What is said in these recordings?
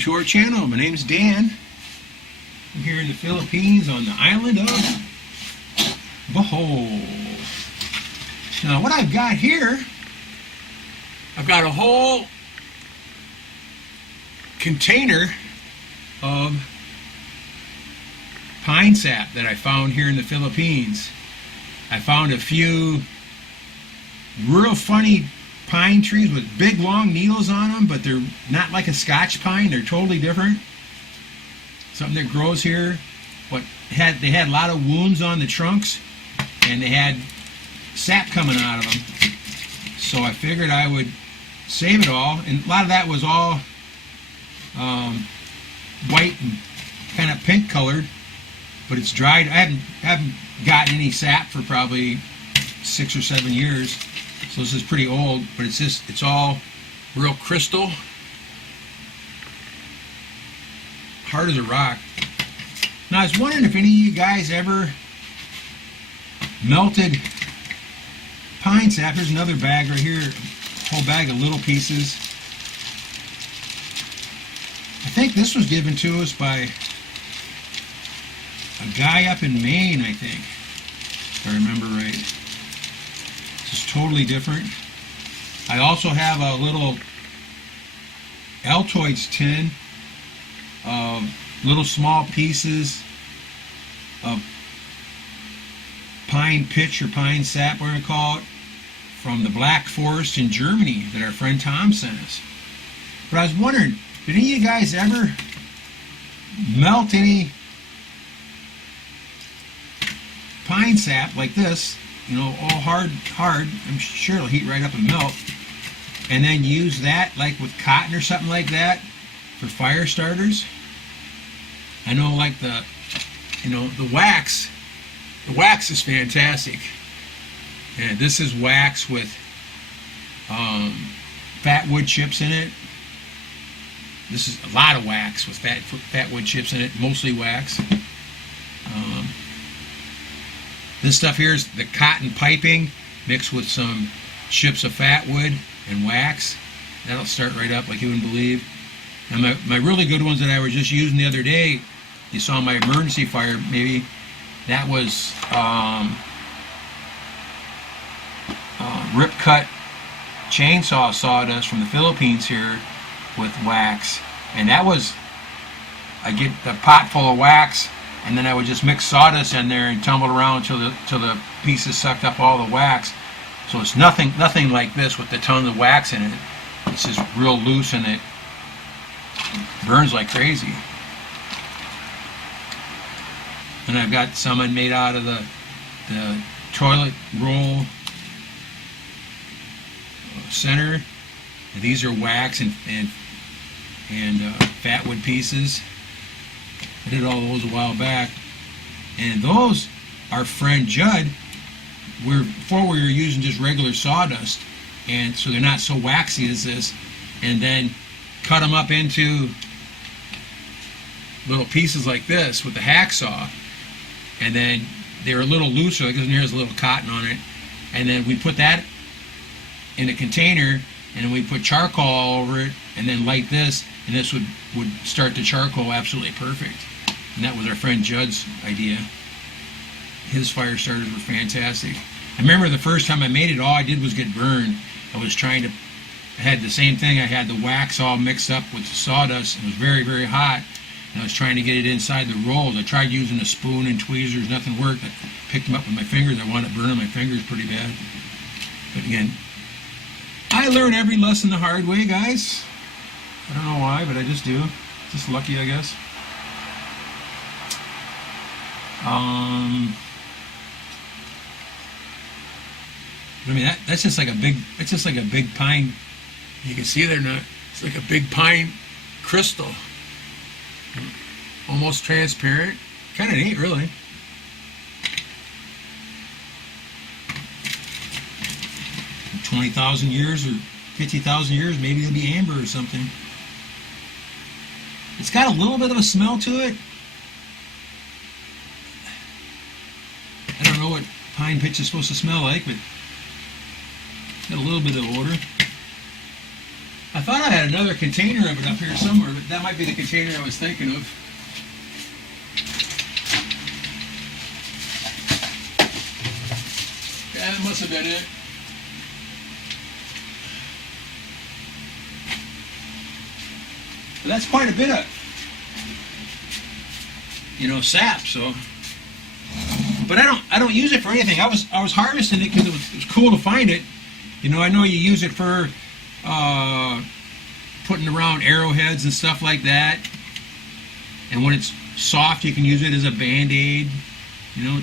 to our channel. My name's Dan. I'm here in the Philippines on the Island of Bohol. Now what I've got here, I've got a whole container of pine sap that I found here in the Philippines. I found a few real funny pine trees with big long needles on them, but they're not like a Scotch pine. They're totally different. Something that grows here. They had a lot of wounds on the trunks, and they had sap coming out of them. So I figured I would save it all, and a lot of that was all white and kind of pink colored, but it's dried. I haven't gotten any sap for probably 6 or 7 years. So this is pretty old, but it's all real crystal, hard as a rock. Now I was wondering if any of you guys ever melted pine sap. Here's another bag right here, a whole bag of little pieces. I think this was given to us by a guy up in Maine, I think, if I remember right. It's totally different. I also have a little Altoids tin of little small pieces of pine pitch or pine sap, we're going to call it, from the Black Forest in Germany that our friend Tom sent us. But I was wondering, did any of you guys ever melt any pine sap like this? You know, all hard, I'm sure it'll heat right up and melt. And then use that like with cotton or something like that for fire starters. I know like the wax is fantastic. And this is wax with fat wood chips in it. This is a lot of wax with fat wood chips in it, mostly wax. This stuff here is the cotton piping mixed with some chips of fat wood and wax. That'll start right up like you wouldn't believe. And my really good ones that I was just using the other day, you saw my emergency fire maybe, that was rip cut chainsaw sawdust from the Philippines here with wax. And that was, I get the pot full of wax, and then I would just mix sawdust in there and tumble around till the pieces sucked up all the wax. So it's nothing like this with the tons of wax in it. It's just real loose and it burns like crazy. And I've got some made out of the toilet roll center. And these are wax and fat wood pieces. I did all those a while back, and those, our friend Judd, before we were using just regular sawdust, and so they're not so waxy as this, and then cut them up into little pieces like this with the hacksaw, and then they're a little looser, like here's a little cotton on it, and then we put that in a container, and then we put charcoal all over it, and then light this, and this would start the charcoal absolutely perfect. And that was our friend Judd's idea. His fire starters were fantastic. I remember the first time I made it, all I did was get burned. I had the same thing. I had the wax all mixed up with the sawdust. It was very, very hot. And I was trying to get it inside the rolls. I tried using a spoon and tweezers. Nothing worked. I picked them up with my fingers. I wound up burning my fingers pretty bad. But again, I learn every lesson the hard way, guys. I don't know why, but I just do. Just lucky, I guess. I mean that's just like a big pine. You can see there now. It's like a big pine crystal, almost transparent. Kind of neat, really. In 20,000 years or 50,000 years, maybe it'll be amber or something. It's got a little bit of a smell to it. I don't know what pine pitch is supposed to smell like, but it's got a little bit of odor. I thought I had another container of it up here somewhere, but that might be the container I was thinking of. Yeah, that must have been it. But that's quite a bit of, sap. So, but I don't use it for anything. I was harvesting it because it was cool to find it. I know you use it for putting around arrowheads and stuff like that. And when it's soft, you can use it as a band-aid,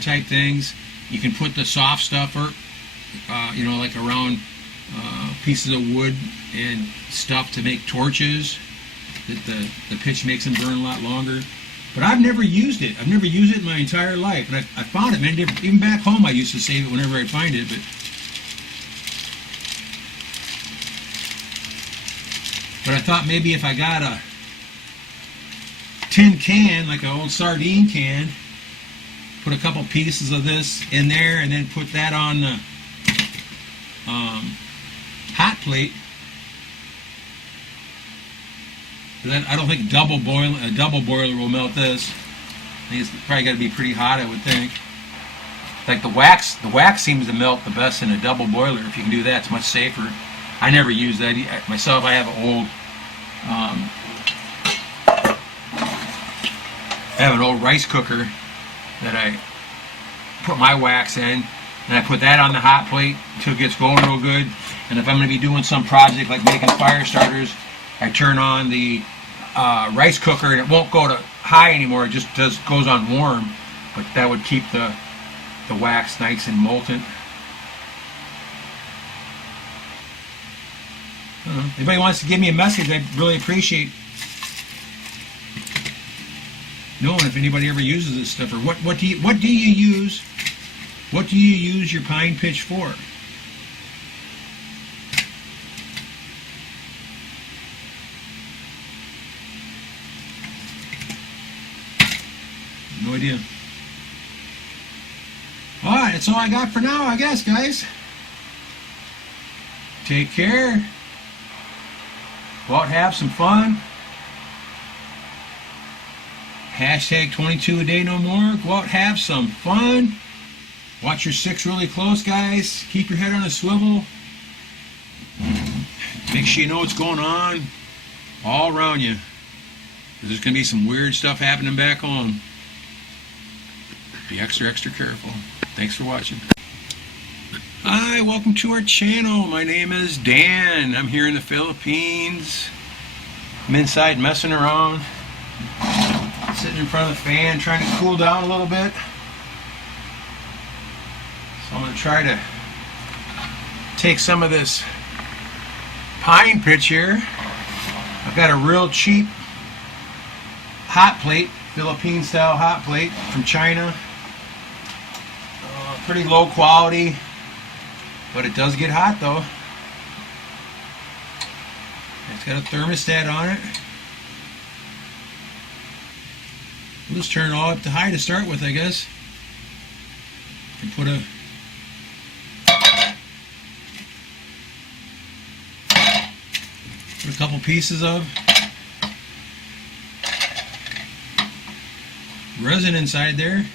type things. You can put the soft stuff, or like around pieces of wood and stuff to make torches. That the pitch makes them burn a lot longer. But I've never used it. I've never used it in my entire life. And I found it, man. Even back home, I used to save it whenever I'd find it. But I thought maybe if I got a tin can, like an old sardine can, put a couple pieces of this in there, and then put that on the hot plate. I don't think a double boiler will melt this. I think it's probably got to be pretty hot, I would think. Like the wax seems to melt the best in a double boiler. If you can do that, it's much safer. I never use that myself. I have an old rice cooker that I put my wax in, and I put that on the hot plate until it gets going real good. And if I'm going to be doing some project like making fire starters, I turn on the rice cooker, and it won't go to high anymore. It just goes on warm, but that would keep the wax nice and molten. Anybody wants to give me a message, I'd really appreciate knowing if anybody ever uses this stuff, or what do you use your pine pitch for? No idea. Alright, that's all I got for now, I guess, guys. Take care. Go out and have some fun. Hashtag 22 a day no more. Go out and have some fun. Watch your six really close, guys. Keep your head on a swivel. Make sure you know what's going on all around you. There's going to be some weird stuff happening back home. Be extra careful. Thanks for watching. Hi, welcome to our channel. My name is Dan. I'm here in the Philippines. I'm inside messing around, sitting in front of the fan, trying to cool down a little bit. So I'm going to try to take some of this pine pitch here. I've got a real cheap hot plate, Philippine style hot plate from China. Pretty low quality, but it does get hot though. It's got a thermostat on it. We'll just turn it all up to high to start with, I guess. And put a couple pieces of resin inside there.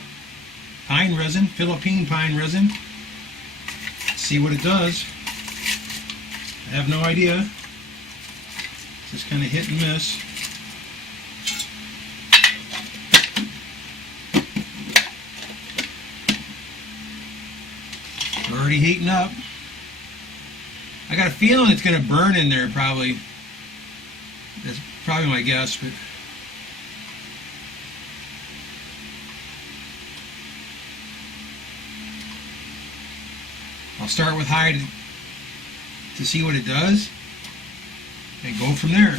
Pine resin, Philippine pine resin. See what it does. I have no idea. It's just kind of hit and miss. Already heating up. I got a feeling it's going to burn in there probably. That's probably my guess, but I'll start with high to see what it does and go from there.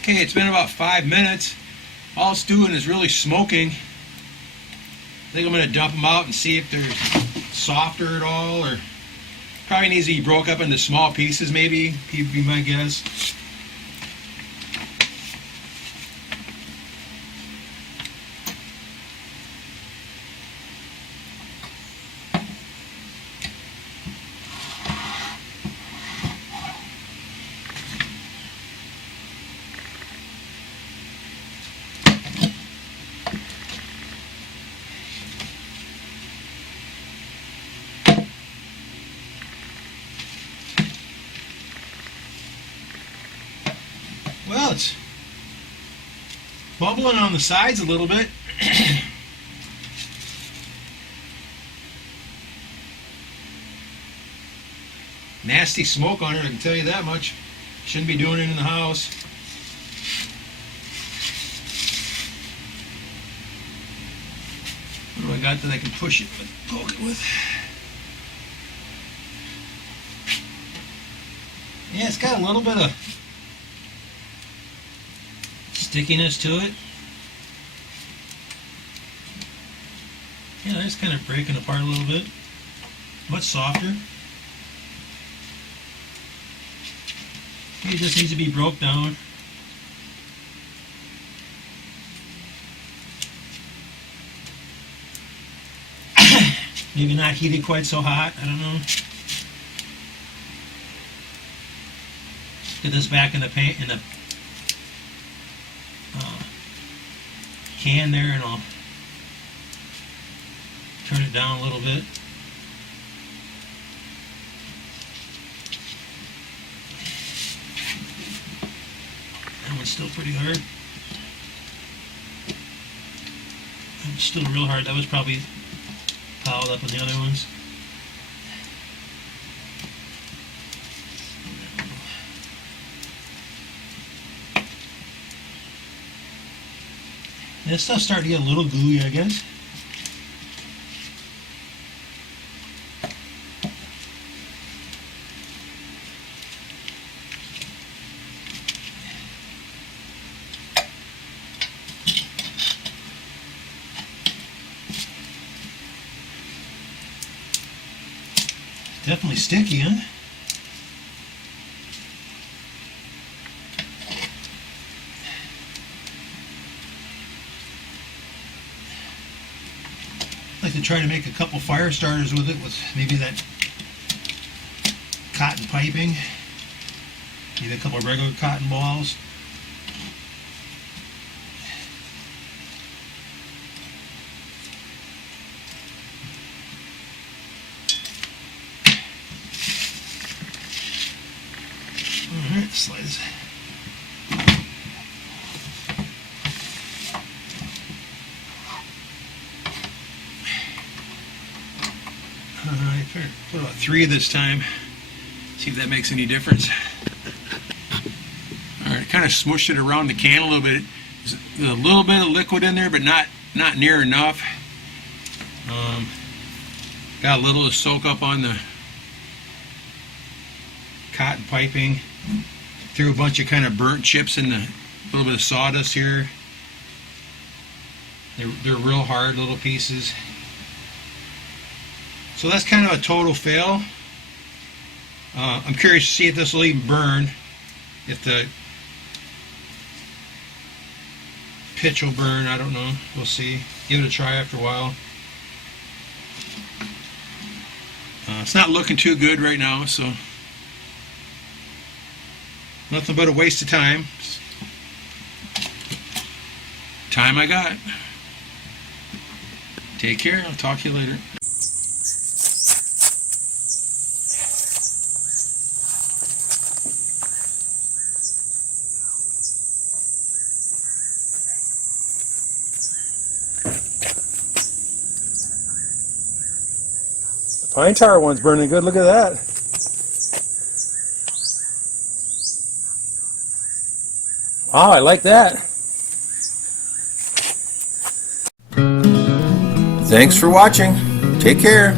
Okay, it's been about 5 minutes. All it's doing is really smoking. I think I'm going to dump them out and see if they're softer at all, or probably needs to be broke up into small pieces maybe, would be my guess. Well, it's bubbling on the sides a little bit. Nasty smoke on it, I can tell you that much. Shouldn't be doing it in the house. What do I got that I can push it with, poke it with? Yeah, it's got a little bit of stickiness to it. Yeah, it's kind of breaking apart a little bit. Much softer. It just needs to be broke down. Maybe not heated quite so hot, I don't know. Get this back in the pan, in the can there, and I'll turn it down a little bit. That one's still pretty hard. That was still real hard. That was probably piled up with the other ones. This stuff's starting to get a little gooey, I guess. Definitely sticky, huh? I like to try to make a couple fire starters with it, with maybe that cotton piping, maybe a couple of regular cotton balls. Alright, slides. I put about 3 this time. See if that makes any difference. Alright, kind of smushed it around the can a little bit. There's a little bit of liquid in there, but not near enough. Got a little to soak up on the cotton piping. Threw a bunch of kind of burnt chips in the little bit of sawdust here. They're real hard little pieces. So that's kind of a total fail. I'm curious to see if this will even burn. If the pitch will burn, I don't know. We'll see. Give it a try after a while. It's not looking too good right now, so nothing but a waste of time. Time I got. Take care. I'll talk to you later. The pine tar one's burning good. Look at that. Wow, I like that. Thanks for watching. Take care.